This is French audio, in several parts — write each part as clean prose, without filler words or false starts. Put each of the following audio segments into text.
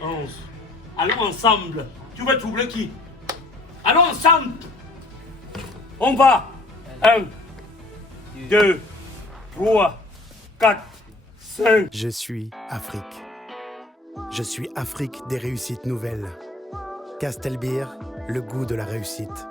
11. Allons ensemble. Tu veux troubler qui? Allons ensemble. On va. 1, 2, 3, 4, 5. Je suis Afrique. Je suis Afrique des réussites nouvelles. Castelbeer, le goût de la réussite.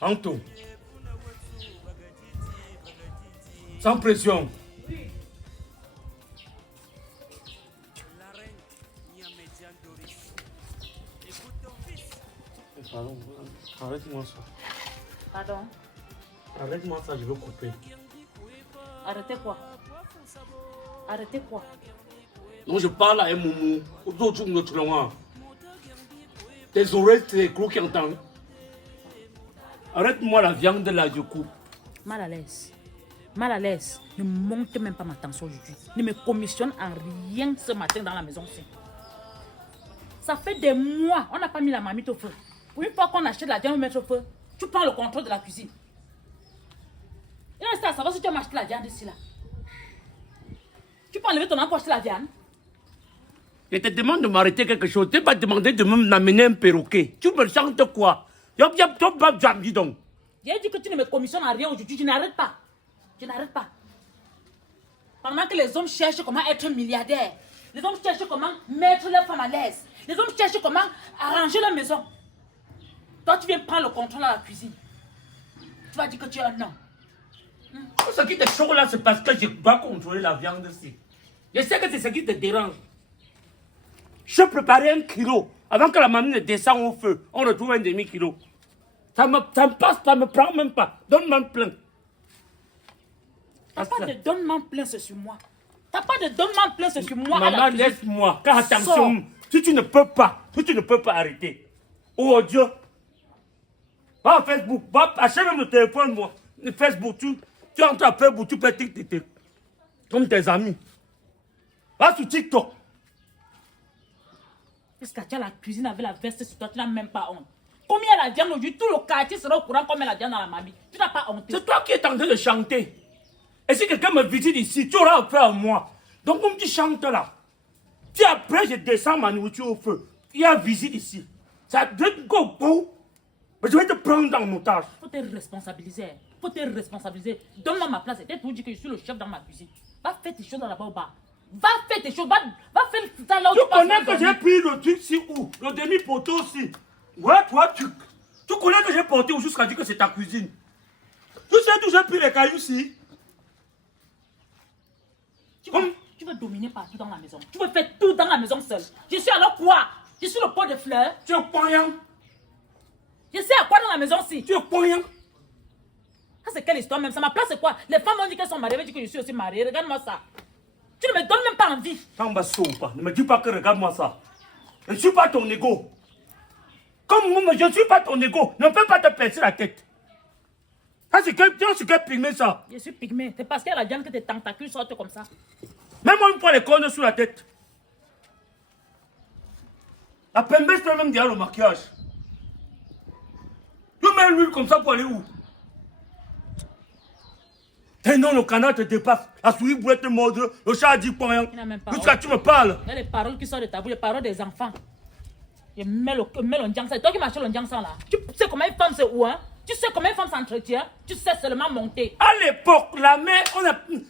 Anto. Sans pression. Pardon, arrête-moi ça. Pardon? Arrête-moi ça, je veux couper. Arrêtez quoi? Arrêtez quoi? Non, je parle à un moumou. Tes oreilles, tes clous qui entendent. Arrête-moi la viande là, je coupe. Mal à l'aise. Mal à l'aise. Ne monte même pas ma tension aujourd'hui. Ne me commissionne en rien ce matin dans la maison aussi. Ça fait des mois, on n'a pas mis la marmite au feu. Pour une fois qu'on achète la viande ou mettre au feu, tu prends le contrôle de la cuisine. Il reste à savoir si tu as acheté la viande ici là. Tu peux enlever ton emploi pour acheter la viande. Je te demande de m'arrêter quelque chose. Tu n'es pas demandé de m'amener un perroquet. Tu me chantes quoi? J'ai dit que tu ne me commissionnes en rien aujourd'hui. Je n'arrête pas. Je n'arrête pas. Pendant que les hommes cherchent comment être milliardaires, les hommes cherchent comment mettre leur femme à l'aise, les hommes cherchent comment arranger leur maison. Toi, tu viens prendre le contrôle à la cuisine. Tu vas dire que tu es un homme. Ce qui te choque là, c'est parce que je dois contrôler la viande ici. Je sais que c'est ce qui te dérange. Je préparais 1 kilo. Avant que la mamie ne descende au feu, on retrouve un demi-kilo. Ça me passe, ça me prend même pas. Donne-moi plein. T'as pas de donnement plein, c'est sur moi. T'as pas de donnement plein, c'est sur moi. Maman, laisse-moi. Car attention, si tu ne peux pas arrêter. Oh Dieu. Va à Facebook, va achète même le téléphone, moi. Le Facebook, tu entres à Facebook, tu peux tic. Comme tes amis. Va sur TikTok. Est-ce que tu as la cuisine avec la veste sur toi, tu n'as même pas honte. Combien il y a la viande aujourd'hui, tout le quartier sera au courant combien il y a la viande dans la mamie. Tu n'as pas honte. C'est toi qui es en train de chanter. Et si quelqu'un me visite ici, tu auras affaire à moi. Donc comme tu chantes là, si après je descends ma nourriture au feu, il y a visite ici. Ça doit go go. Mais je vais te prendre dans mon tâche. Faut te responsabiliser. Faut te responsabiliser. Donne-moi ma place. Et pour dire que je suis le chef dans ma cuisine. Va faire tes choses là-bas au bar. Va faire tes choses. Va faire ça là où tu connais que j'ai pris le truc ici où? Le demi-poteau aussi. Ouais, toi, tu connais que j'ai porté jusqu'à dire que c'est ta cuisine. Tu sais d'où j'ai pris les cailloux ici? Tu veux dominer partout dans la maison. Tu veux faire tout dans la maison seul. Je suis alors quoi? Je suis le pot de fleurs. Tu es poignant. Je sais à quoi dans la maison si? Tu es poignant. Ça c'est quelle histoire même? Ça ma place c'est quoi? Les femmes ont dit qu'elles sont mariées, elles disent que je suis aussi mariée. Regarde-moi ça. Tu ne me donnes même pas envie. Ne me dis pas que regarde-moi ça. Je ne suis pas ton ego. Comme moi, je ne suis pas ton ego. Ne peux pas te percer la tête. Ça, c'est quel pygmée, ça? Je suis pygmée. C'est parce qu'il y a la viande que tes tentacules sortent comme ça. Même moi, une fois les cornes sur la tête. La pembèche peut même dire le maquillage. Tu mets l'huile comme ça pour aller où? Non, le canard te dépasse. La souris voulait te mordre. Le chat a dit point rien. Jusqu'à tu me parles. Il y a les paroles qui sortent de ta bouche, les paroles des enfants. Je mets le ndjangsa. C'est toi qui m'achètes le ndjangsa là. Tu sais comment une femme c'est où, hein? Tu sais comment une femme s'entretient? Tu sais seulement monter. À l'époque, la mère,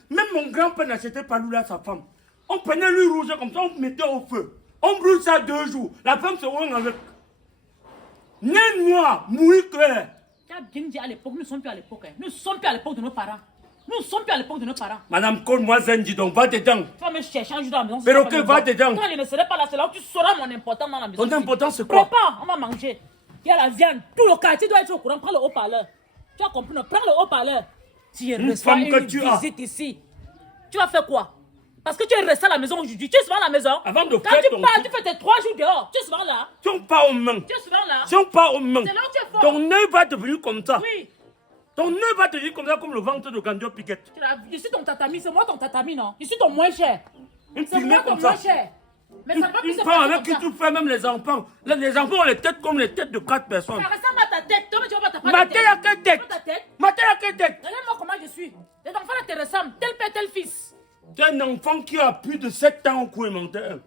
même mon grand-père n'achetait pas l'huile à sa femme. On prenait l'huile rouge comme ça, on mettait au feu. On brûle ça 2 jours. La femme se rend avec. Né noir, mouille clair. Tu as bien dit à l'époque, nous ne sommes plus à l'époque. Hein. Nous ne sommes plus à l'époque de nos parents. Nous ne sommes plus à l'époque de nos parents. Madame, colle-moi Zenji, donc va dedans. Tu vas me chercher un jour dans la maison. Perroquet, va dedans. Quand je ne serai pas là, c'est là où tu sauras mon importance dans la maison. Ton importance, c'est quoi? Prépare, on va manger. Il y a la viande. Tout le quartier doit être au courant. Prends le haut-parleur. Tu as compris? Prends le haut-parleur. Si je reçois une visite ici, tu vas faire quoi? Parce que tu es resté à la maison aujourd'hui. Tu es souvent à la maison. Avant de Quand faire tu pars, tu fais tes 3 jours dehors. Tu es souvent là. Si on part aux mains. Tu es souvent là. Si on part aux mains. C'est là où tu es fort. Ton œil va devenir comme ça. Oui. Ton œil va devenir comme ça, comme le ventre de Gandio Piquette. Je suis ton tatami, c'est moi ton tatami, non? Je suis ton moins cher. Une C'est fumée moi ton comme ça. moins cher. Mais ça peut plus Une se femme passer avec qui comme ça. tu fais même les enfants. Les enfants ont les têtes comme les têtes de 4 personnes. Ça ressemble à ta tête. Toi, tu vas pas taper Ma tête à quelle tête? ta tête. Ma tête à quelle tête? Regarde-moi comment je suis. Les enfants là te ressemblent. Tel père, tel fils. Tu es un enfant qui a plus de 7 ans au cours élémentaire.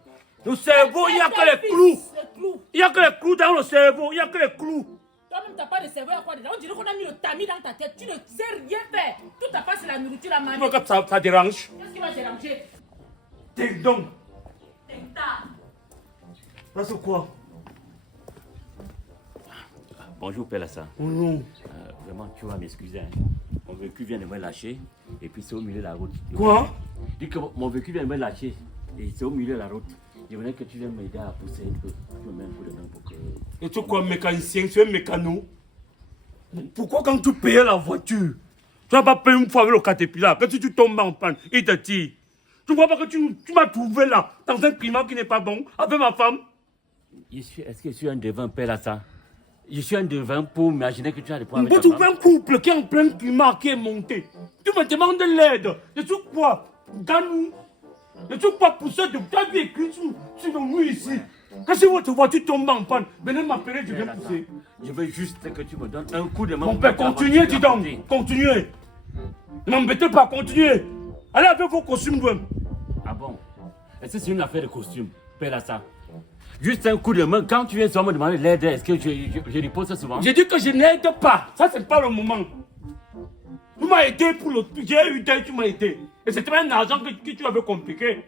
Le cerveau, il n'y a que Tel les fils. clous. Les clous. Il n'y a que les clous dans le cerveau. Il n'y a que les clous. Toi-même, t'as pas de cerveau à quoi dedans. On dirait qu'on a mis le tamis dans ta tête. Tu ne sais rien faire. Tout ta part, c'est la nourriture, la Tu magie. vois que ça dérange. Qu'est-ce qui va déranger? T'es donc. T'es tard. Ça c'est quoi? Bonjour Père Lassa. Oh non. Vraiment, tu vas m'excuser. Hein. Mon véhicule vient de me lâcher et puis c'est au milieu de la route. Quoi? Dis que mon véhicule vient de me lâcher et c'est au milieu de la route. Je voulais que tu viennes m'aider à pousser un peu. Tu me mets un coup de main pour que... Et tu es quoi, mécanicien? Tu es mécano? Pourquoi quand tu payais la voiture, tu n'as pas payé une fois avec le caterpillar? Quand tu tombes en panne, il te tire. Tu vois pas que tu m'as trouvé là, dans un climat qui n'est pas bon, avec ma femme? Est-ce que je suis un devin, Père Lassa? Je suis un devin pour imaginer que tu as des On problèmes peut avec ta trouver femme. un couple qui est en plein climat, qui est monté. Tu me demandes de l'aide. Je suis quoi? Ganou? Je suis quoi poussé de ta vie écrit sur nous ici? Quand si votre voiture tombe en panne, venez m'appeler, je viens pousser. Je veux juste que tu me donnes un coup de main. Mon pour père, mettre la continuez, voiture dis à donc. côté. Continuez. Ne m'embêtez pas, continuez. Allez avec vos costumes, vous. Ah bon? Est-ce que c'est une affaire de costume, Père Lassa? Juste un coup de main, quand tu viens souvent me demander l'aide, est-ce que je repose ça souvent? J'ai dit que je n'aide pas. Ça, c'est pas le moment. Tu m'as aidé pour le... J'ai eu d'aide, tu m'as aidé. Et c'était un argent que tu avais compliqué.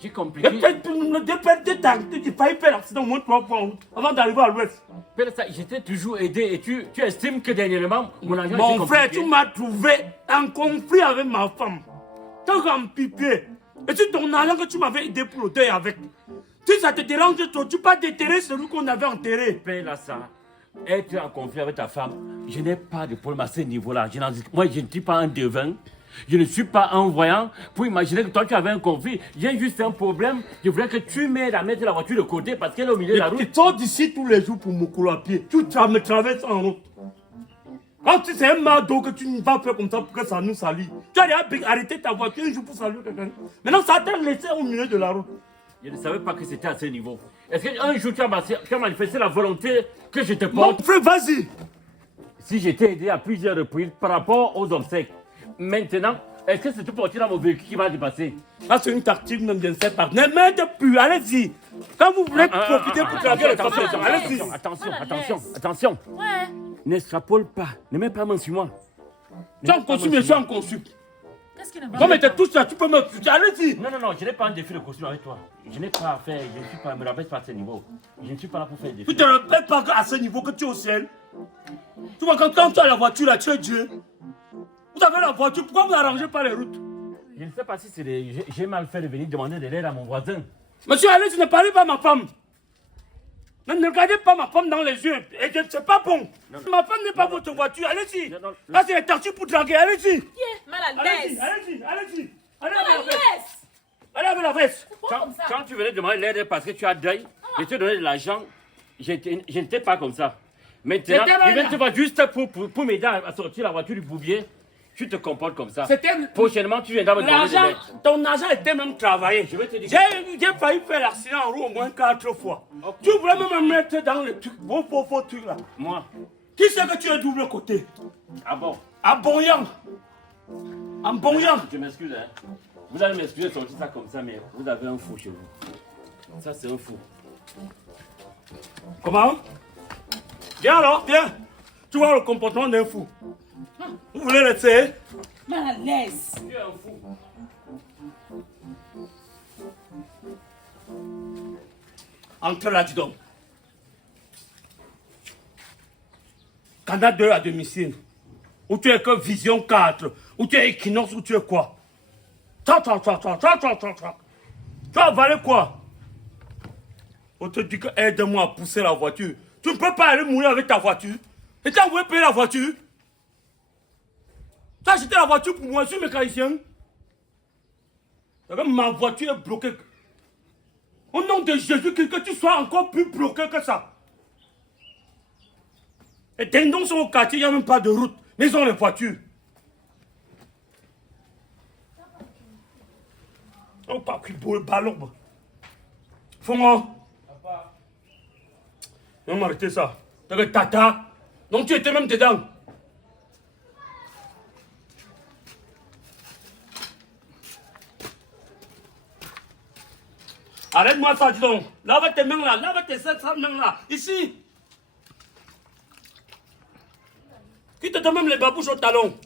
J'ai compliqué. J'ai failli faire l'accident au moins 3 fois en route avant d'arriver à l'ouest. Père Lassa, je t'ai toujours aidé et tu estimes que dernièrement, mon argent Mon était frère, compliqué. tu m'as trouvé en conflit avec ma femme. T'as rempipié. Et c'est ton argent que tu m'avais aidé pour le deuil avec. Si ça te dérange trop, tu pas déterrer celui qu'on avait enterré. Père Lassa, être en conflit avec ta femme, je n'ai pas de problème à ce niveau-là. Moi, je ne suis pas un devin. Je ne suis pas un voyant pour imaginer que toi tu avais un conflit. J'ai juste un problème. Je voulais que tu m'aides à mettre la voiture de côté parce qu'elle est au milieu de la route. Tu sors d'ici tous les jours pour me couler à pied. Tu me traverses en route. Quand tu sais un mardeau que tu ne vas faire comme ça pour que ça nous salit. Tu as déjà arrêté ta voiture un jour pour saluer quelqu'un. Maintenant ça t'a laissé au milieu de la route. Je ne savais pas que c'était à ce niveau. Est-ce qu'un jour tu as manifesté la volonté que je te Mon porte frère, vas-y. si je t'ai aidé à plusieurs reprises par rapport aux obsèques? Maintenant, est-ce que c'est tout porté dans mon véhicule qui va dépasser? Là, c'est une tactique, même je ne sais pas. Ne m'aide plus, allez-y. Quand vous voulez profiter pour traverser les attention, passages, allez-y. attention. Ouais. N'extrapole pas. Ne mets pas main sur moi. Tu es en costume, je suis en costume. Qu'est-ce qui ne va Comme pas? tu tous là, tu peux me... Allez-y. Non, je n'ai pas un défi de costume avec toi. Je n'ai pas à faire, je ne suis pas, me rabaisse pas à ce niveau. Je ne suis pas là pour faire des défis. Tu te rappelles pas à ce niveau que tu es au ciel. Tu vois, quand tu as la voiture là, tu es Dieu. Vous avez la voiture, pourquoi vous n'arrangez pas les routes? Je ne sais pas si j'ai mal fait de venir demander de l'aide à mon voisin. Monsieur, allez-y, ne parlez pas à ma femme. Ne regardez pas ma femme dans les yeux. Et c'est pas bon. Ma femme n'est pas votre voiture, allez-y. Non. Là, c'est les tartues pour draguer, allez-y. Mal à Allez-y, l'aise. allez-y. Allez Mal avec à la veste. l'aise. Allez avec la veste. Pourquoi comme ça? Quand tu venais demander l'aide parce que tu as deuil, je te donnais de l'argent, je n'étais pas comme ça. Maintenant, C'était là, je viens là. te voir juste pour m'aider à sortir la voiture du bouvier. Tu te comportes comme ça. C'était... Prochainement, tu viendras me demander de L'argent, l'aide. ton argent était même travaillé. Je vais te dire. J'ai failli faire l'accident en roue au moins 4 fois. Tu voulais même me mettre dans le truc, vos trucs là. Moi, Qui sait que tu es double côté? ah bon, En Bonyang. En Bonyang. je m'excuse, hein. Vous allez m'excuser de sortir ça comme ça, mais vous avez un fou chez vous. Ça, c'est un fou. Comment? Viens alors, viens. Tu vois le comportement d'un fou. Vous voulez l'essayer? Mal à l'aise. Tu es un fou. Entre là, dis donc. Canada 2 à domicile. Ou tu es que Vision 4. Ou tu es Equinox, ou tu es quoi? Tu as avalé quoi? On te dit que aide-moi à pousser la voiture. Tu ne peux pas aller mourir avec ta voiture. Et tu as envoyé payer la voiture. Tu as acheté la voiture pour moi, je suis mécanicien. Ma voiture est bloquée. Au nom de Jésus, que tu sois encore plus bloqué que ça. Les dindons sont au quartier, il n'y a même pas de route. Mais ils ont les voitures. Oh, pas pris pour le ballon. Faut-moi. Non, m'arrêter ça. T'as le tata. Donc tu étais même dedans. Arrête-moi ça, dis donc. Lave tes mains là, lave tes 700 mains là. Ici. Qui te donne même les babouches au talon?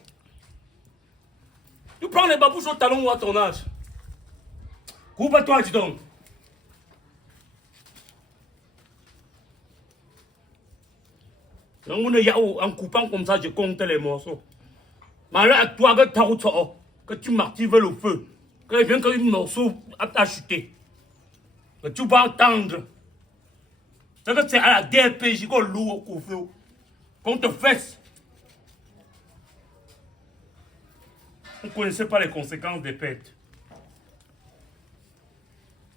Tu prends les babouches au talon ou à ton âge? Coupe-toi, dis donc. En coupant comme ça, je compte les morceaux. Mais là, toi, que tu m'actives le feu, que vient qu'un morceau à chuter. Que tu vas entendre. C'est que c'est à la DPJ qu'on loue au coup qu'on te fesse. On ne connaissait pas les conséquences des pertes.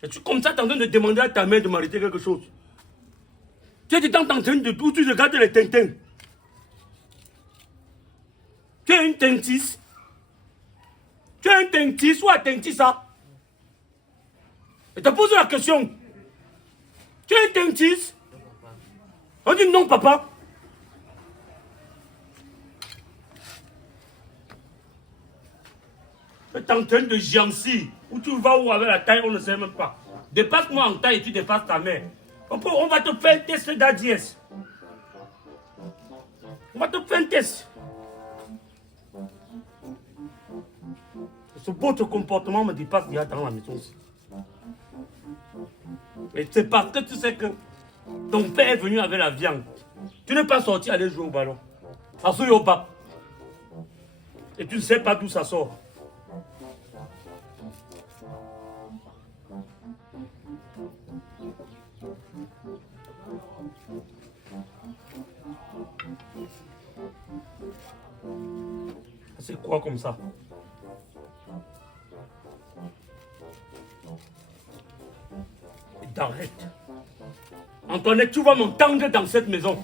Et tu comme ça, tu es en train de demander à ta mère de m'arrêter quelque chose. Tu es en train de tout, tu regardes les tintins. Tu es une tintisse. Tu es un tintisse ou un tintissa. Et tu poses la question. Tu es un tintisse. On dit non, papa. Tu es en train de jancer. Où tu vas où avec la taille, on ne sait même pas. Dépasse-moi en taille et tu dépasses ta mère. On va te faire un test d'ADS. On va te faire un test. Ce votre comportement me dépasse déjà dans la maison aussi. Et c'est parce que tu sais que ton père est venu avec la viande. Tu n'es pas sorti aller jouer au ballon. Parce que au bas. Et tu ne sais pas d'où ça sort. C'est quoi comme ça? T'arrêtes. Antoinette, tu vas m'entendre dans cette maison.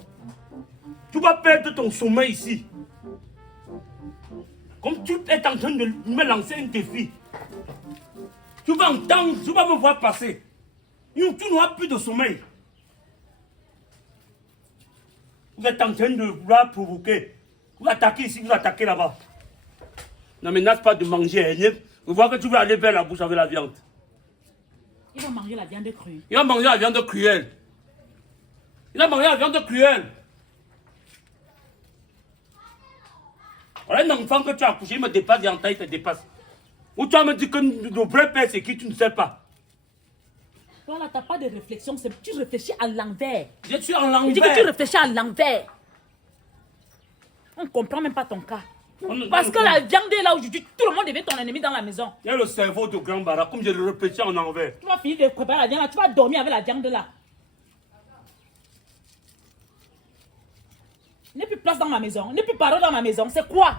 Tu vas perdre ton sommeil ici. Comme tu es en train de me lancer un défi. Tu vas entendre, tu vas me voir passer. Tu n'auras plus de sommeil. Vous êtes en train de vouloir provoquer. Vous attaquez ici, vous attaquez là-bas. Ne menace pas de manger. Je vois que tu veux aller vers la bouche avec la viande. Il va manger la viande crue. Il va manger la viande cruelle. Il va manger la viande cruelle. Voilà un enfant que tu as accouché, il me dépasse, et en taille, il te dépasse. Ou tu vas me dire que le vrai père, c'est qui, tu ne sais pas. Voilà, tu n'as pas de réflexion, tu réfléchis à l'envers. Je suis en l'envers. Je dis que tu réfléchis à l'envers. On ne comprend même pas ton cas. Parce que la viande est là aujourd'hui, tout le monde devient ton ennemi dans la maison. Il y a le cerveau de grand bara, comme je le répétais en envers. Tu vas finir de préparer la viande là, tu vas dormir avec la viande là. Il n'y a plus place dans ma maison, il n'y a plus parole dans ma maison, c'est quoi?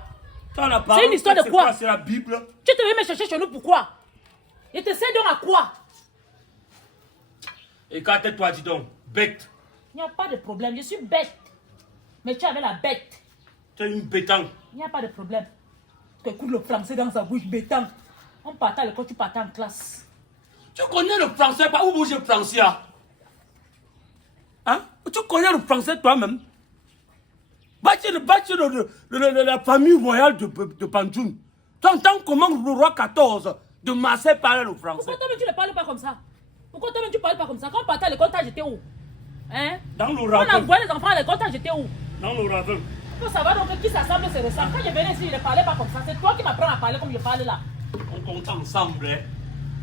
C'est une histoire de quoi? C'est la Bible. Tu te viens me chercher chez nous pourquoi? Et te sais donc à quoi? Écarte-toi, dis donc, bête. Il n'y a pas de problème, je suis bête. Mais tu es avec la bête. Tu es une bétante. Il n'y a pas de problème. Tu écoutes le français dans sa bouche, bétant. On partait à l'école, tu partais en classe. Tu connais le français, pas où bouge le français là? Hein? Tu connais le français toi-même? Bâtir la famille royale de Banjoun. Tu entends comment le roi 14 de Marseille parlait le français? Pourquoi toi-même tu ne parles pas comme ça? Pourquoi toi-même tu ne parles pas comme ça? Quand on partait à l'école, t'as jeté où? Hein? Dans le On ravin. envoyait les enfants à l'école, t'as jeté où? Dans le ravin. Il faut savoir donc qui s'assemble se ressemble. Quand je venais ici, je ne parlais pas comme ça. C'est toi qui m'apprends à parler comme je parle là. On compte ensemble, hein?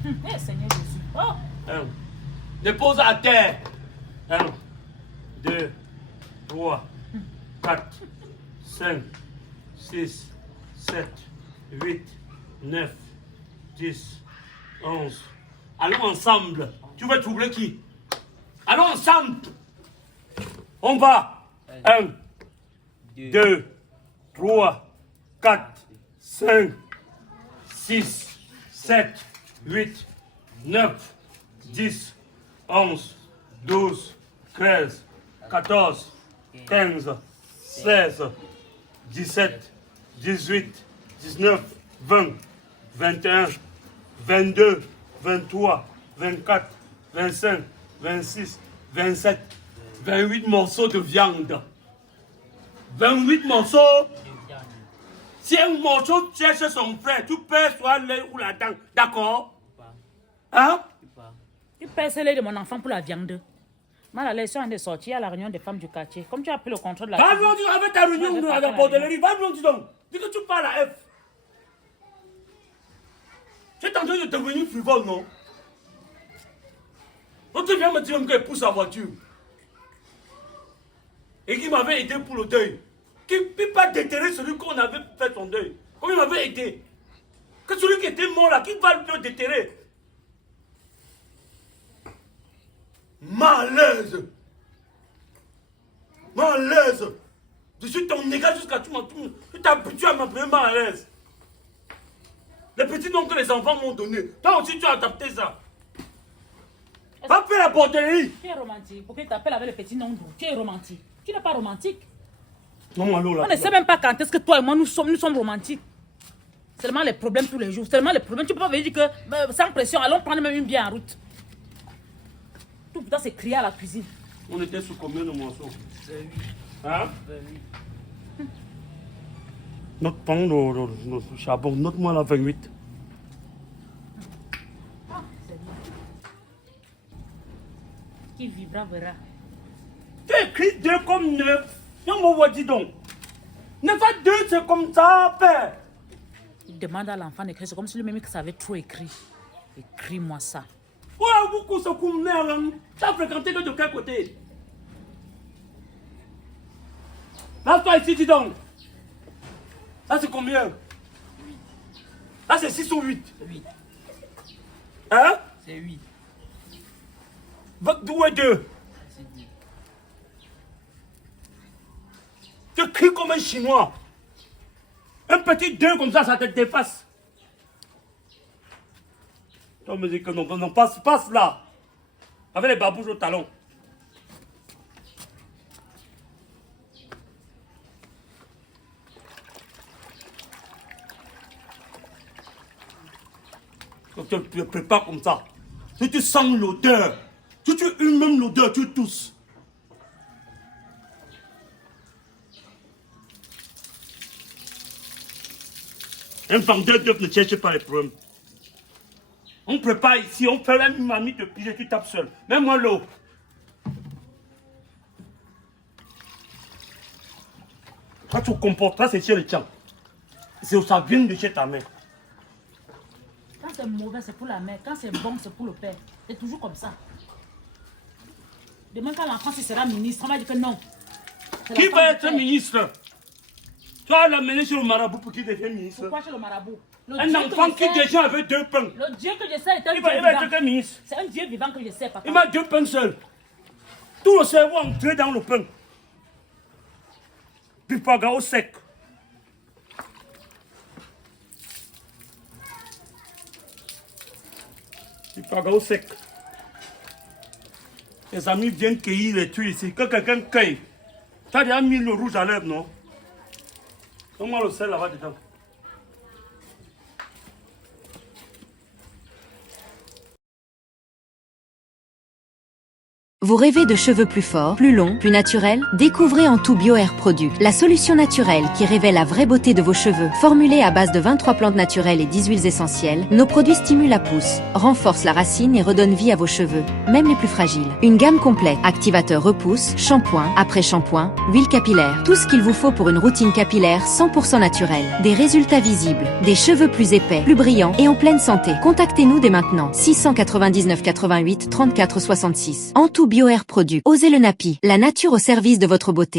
Eh Seigneur Jésus. Oh! Dépose à terre. 1, 2, 3, 4, 5, 6, 7, 8, 9, 10, 11. Allons ensemble. Tu veux troubler qui? Allons ensemble. On va. 1, 2, 3, 4, 5, 6, 7, 8, 9, 10, 11, 12, 13, 14, 15, 16, 17, 18, 19, 20, 21, 22, 23, 24, 25, 26, 27, 28 morceaux de viande. 28 morceaux. Si un morceau tient chez son frère, tu perds soit l'œil ou la dent. D'accord? Hein? Tu perds l'œil de mon enfant pour la viande. Mal à l'aise, on est sorti à la réunion des femmes du quartier. Comme tu as pris le contrôle de la... Va nous dire avec ta réunion à la bordellerie. Va nous dire donc. Dis que tu parles à F. Tu es en train de devenir frivole, non? On te vient me dire qu'elle pousse sa voiture. Et qui m'avait aidé pour le deuil. Qui ne peut pas déterrer celui qu'on avait fait son deuil. Comme il m'avait aidé. Que celui qui était mort là, qui va le déterrer? Malaise. Malaise. Je suis ton égal jusqu'à tout. Tu t'es habitué à m'appeler malaise. Les petits noms que les enfants m'ont donnés. Toi aussi tu as adapté ça. Va faire la bordellerie. Tu es romantique. Pourquoi tu t'appelles avec les petits noms doux? Tu es romantique. Tu n'es pas romantique. Non, allô, là. On ne sait même pas quand est-ce que toi et moi nous sommes romantiques. Seulement les problèmes tous les jours. Seulement les problèmes. Tu peux pas venir dire que sans pression, allons prendre même une bière en route. Tout le temps c'est crier à la cuisine. On était sur combien de morceaux? Hein? Note pas le charbon. Note-moi la 28. Ah, c'est bien. Qui vivra verra. Tu écris 2 comme 9. Non, mon voix, dis donc. 9 à 2, c'est comme ça, père. Il demande à l'enfant d'écrire. C'est comme si lui-même savait trop écrire. Écris-moi ça. Ouais, beaucoup se comme merde. Tu as fréquenté de quel côté? Là, toi ici, dis donc. Là, c'est combien? Là, c'est 6 ou 8? 8. Hein? C'est 8. D'où est 2? Tu cries comme un chinois. Un petit 2 comme ça te dépasse. Toi, me dis que non, passe là. Avec les babouches au talon. Donc tu te prépares comme ça. Si tu sens l'odeur, si tu humes même l'odeur, tu tousses. Un vendeur d'œufs ne cherche pas les problèmes. On prépare ici, on fait même mamie de piger, tu tapes seul. Mets-moi l'eau. Quand tu comportes, ça c'est chez le tien. Ça vient de chez ta mère. Quand c'est mauvais, c'est pour la mère. Quand c'est bon, c'est pour le père. C'est toujours comme ça. Demain, quand l'enfant sera ministre, on va dire que non. Qui va être ministre? Tu vas l'amener chez le marabout pour qu'il devienne ministre. Pourquoi chez le marabout? Un enfant qui déjà avait 2 pains. Le Dieu que je sais est un Il Dieu va être vivant. ministre. C'est un Dieu vivant que je sais, papa. Il m'a 2 pains seuls. Tout le cerveau entré dans le pain. Puis pas au sec. Puis pas au sec. Les amis viennent cueillir les trucs ici. Quand quelqu'un cueille, tu as déjà mis le rouge à lèvres, non? Donne-moi le sel là-bas dedans. Vous rêvez de cheveux plus forts, plus longs, plus naturels? Découvrez Antou BioAir Product, la solution naturelle qui révèle la vraie beauté de vos cheveux. Formulée à base de 23 plantes naturelles et 10 huiles essentielles, nos produits stimulent la pousse, renforcent la racine et redonnent vie à vos cheveux, même les plus fragiles. Une gamme complète, activateur repousse, shampoing, après-shampoing, huile capillaire, tout ce qu'il vous faut pour une routine capillaire 100% naturelle. Des résultats visibles, des cheveux plus épais, plus brillants et en pleine santé. Contactez-nous dès maintenant. 699 88 34 66. Antou BioAir Product. Osez le Napi, la nature au service de votre beauté.